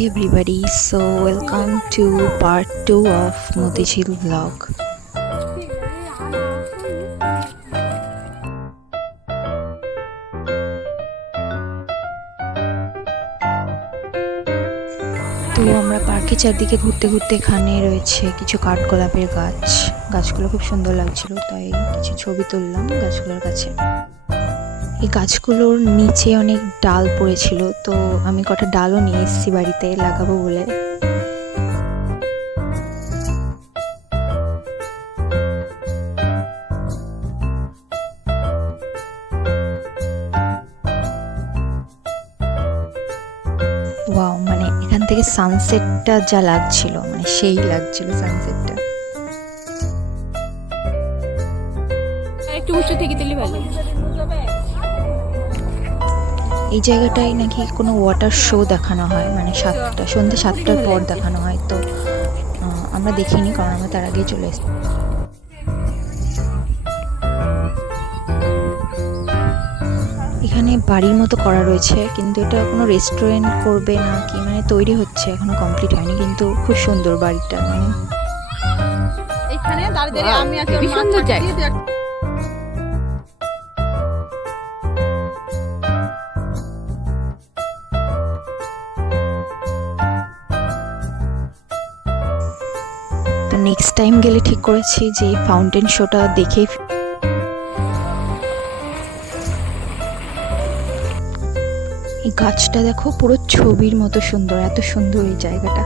Hey everybody, so welcome to part 2 of Motijhil vlog. তো আমরা পার্কের চারদিকে ঘুরতে ঘুরতে এখানে রয়েছে কিছু কাঠগোলাপের গাছ। গাছগুলো খুব সুন্দর লাগছিল, তাই কিছু ছবি তুললাম গাছগুলোর কাছে। এই গাছগুলোর নিচে অনেক ডাল পড়েছিল, তো আমি কটা ডালও নিয়ে এসেছি বাড়িতে লাগাবো বলে। ওয়াও, মানে এখান থেকে সানসেটটা যা লাগছিল, মানে সেই লাগছিল সানসেটটা। একটু উঁচু থেকে তুলি ভালো। এই জায়গাটায় নাকি কোনো ওয়াটার শো দেখানো হয়, মানে সন্ধ্যে 7টার পর দেখানো হয়। তো আমরা দেখিনি, কারণ আমরা তার আগেই চলে এসেছি। এখানে বাড়ির মতো করা রয়েছে, কিন্তু এটা কোনো রেস্টুরেন্ট করবে না কি, মানে তৈরি হচ্ছে, এখনো কমপ্লিট হয়নি, কিন্তু খুব সুন্দর বাড়িটা। মানে এখানে দাঁড়িয়ে আমি আছি, সুন্দর জায়গা। তো নেক্সট টাইম গেলে ঠিক করেছি যে ফাউন্টেন শোটা দেখে। এই গাছটা দেখো, পুরো ছবির মতো সুন্দর, এত সুন্দর এই জায়গাটা।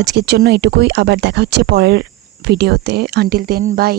আজকের জন্য এটুকুই, আবার দেখা হচ্ছে পরের ভিডিওতে। Until then, by.